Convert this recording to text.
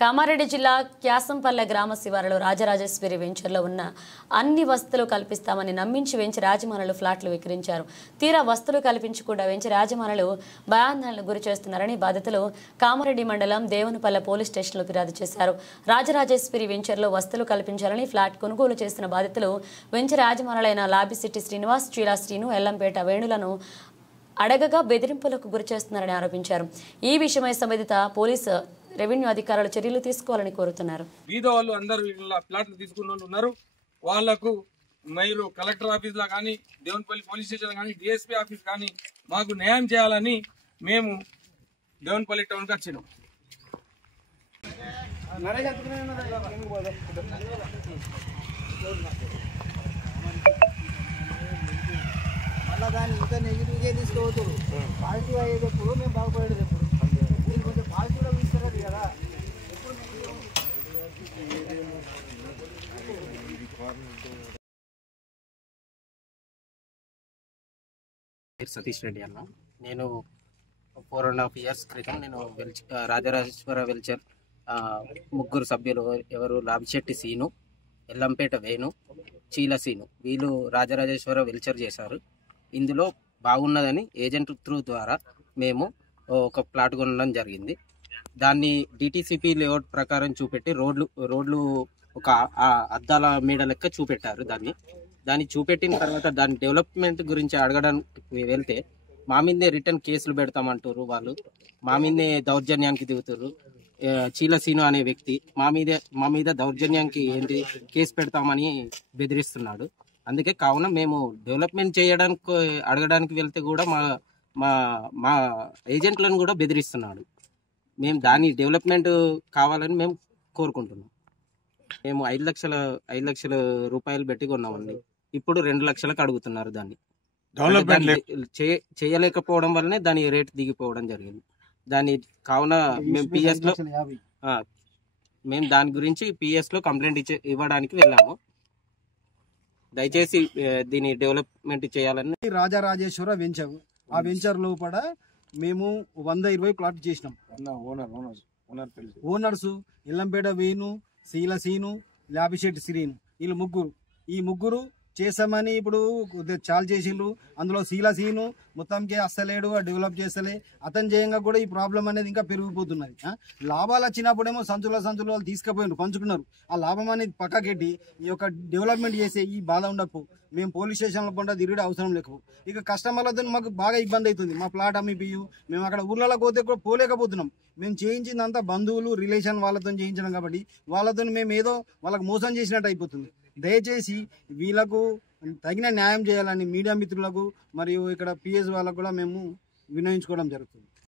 కామారెడ్డి జిల్లా క్యాసంపల్లె గ్రామ శివారులో రాజరాజేశ్వరి వెంచర్లో ఉన్న అన్ని వసతులు కల్పిస్తామని నమ్మించి వెంచర్ యాజమానులు ఫ్లాట్లు విక్రయించారు. తీరా వసతులు కల్పించకుండా వెంచర్ యాజమానులు భయాందోళనకు గురి చేస్తున్నారని బాధితులు కామారెడ్డి మండలం దేవునిపల్లె పోలీస్ స్టేషన్లో ఫిర్యాదు చేశారు. రాజరాజేశ్వరి వెంచర్లో వసతులు కల్పించాలని ఫ్లాట్ కొనుగోలు చేసిన బాధితులు వెంచర్ యాజమానులైన లాబిశెట్టి శ్రీనివాస్, చీలా శ్రీను, ఎల్లంపేట వేణులను అడగగా బెదిరింపులకు గురి చేస్తున్నారని ఆరోపించారు. ఈ విషయమై సంబంధిత పోలీసు రెవెన్యూ అధికారులు చర్యలు తీసుకోవాలని కోరుతున్నారు. వీధో వాళ్ళు అందరూ ప్లాట్లు తీసుకున్న వాళ్ళు ఉన్నారు. వాళ్లకు మీరు కలెక్టర్ ఆఫీస్ లో కానీ, దేవునిపల్లి పోలీస్ స్టేషన్ కానీ, డిఎస్పీ ఆఫీస్ కానీ మాకు న్యాయం చేయాలని మేము దేవునిపల్లి టౌన్ కి వచ్చినాం. మళ్ళీ దాన్ని ఇంకా నెగిటివ్గా తీసుకోవద్దు. పాజిటివ్ అయ్యేటప్పుడు మేము బాగుపడేది ఎప్పుడు మీరు కొంచెం పాజిటివ్గా తీసుకోలేదు కదా. సతీష్ రెడ్డి అన్న. నేను 4.5 years క్రితం నేను రాజరాజేశ్వర వెల్చర్ ముగ్గురు సభ్యులు ఎవరు లాబిశెట్టి సీను, ఎల్లంపేట వేణు, చీల సీను వీళ్ళు రాజరాజేశ్వర వెల్చర్ చేశారు. ఇందులో బాగున్నదని ఏజెంట్ త్రూ ద్వారా మేము ఒక ప్లాట్ కొనడం జరిగింది. దాన్ని డిటిసిపి లేఅవుట్ ప్రకారం చూపెట్టి రోడ్లు ఒక అద్దాల మీడ లెక్క చూపెట్టారు. దాన్ని చూపెట్టిన తర్వాత దాని డెవలప్మెంట్ గురించి అడగడానికి వెళ్తే మా మీదే రిటర్న్ కేసులు పెడతామంటారు. వాళ్ళు మా మీదే దౌర్జన్యానికి దిగుతారు. చీల సీను అనే వ్యక్తి మా మీద దౌర్జన్యానికి ఏంటి కేసు పెడతామని బెదిరిస్తున్నాడు. అందుకే కావున మేము డెవలప్మెంట్ చేయడానికి అడగడానికి వెళ్తే కూడా మా ఏజెంట్లను కూడా బెదిరిస్తున్నాడు. మేము దాని డెవలప్మెంట్ కావాలని మేము కోరుకుంటున్నాం. మేము 5 లక్షల రూపాయలు పెట్టి కొన్నామండి. ఇప్పుడు 2 లక్షలకు అడుగుతున్నారు. దాన్ని చేయలేకపోవడం వల్లనే దాని రేట్ దిగిపోవడం జరిగింది. దాని కావున మేము పిఎస్ లో దాని గురించి పిఎస్ లో కంప్లైంట్ ఇవ్వడానికి వెళ్ళాము. దయచేసి దీన్ని డెవలప్మెంట్ చేయాలని. రాజరాజేశ్వర వెంచర్, ఆ వెంచర్ లోపల మేము 120 ప్లాట్ చేసినాం. ఓనర్స్ ఎల్లంపేట వేణు, శీల సీను, లాబిశెట్టి శ్రీను వీళ్ళు ముగ్గురు చేసామని ఇప్పుడు చాలా చేసిండ్రు. అందులో శీల సీను మొత్తంకి అస్సలేడు, డెవలప్ చేస్తలే. అతను చేయంగా కూడా ఈ ప్రాబ్లం అనేది ఇంకా పెరిగిపోతున్నది. లాభాలు వచ్చినప్పుడేమో సంచులు వాళ్ళు తీసుకుపోయినారు, పంచుకున్నారు. ఆ లాభం అనేది పక్కకెట్టి ఈ యొక్క డెవలప్మెంట్ చేసే ఈ బాధ ఉండకపో మేము పోలీస్ స్టేషన్లో పంట తిరిగి అవసరం లేకపో. ఇక కస్టమర్లతో మాకు బాగా ఇబ్బంది అవుతుంది. మా ప్లాట్ అమ్మిపియు మేము అక్కడ ఊర్లలో పోతే కూడా పోలేకపోతున్నాం. మేము చేయించిందంతా బంధువులు రిలేషన్ వాళ్ళతో చేయించడం కాబట్టి వాళ్ళతో మేము ఏదో వాళ్ళకి మోసం చేసినట్టు అయిపోతుంది. దయచేసి వీళ్ళకు తగిన న్యాయం చేయాలని మీడియా మిత్రులకు మరియు ఇక్కడ పిఎస్ వాళ్ళకు కూడా మేము వినయించుకోవడం జరుగుతుంది.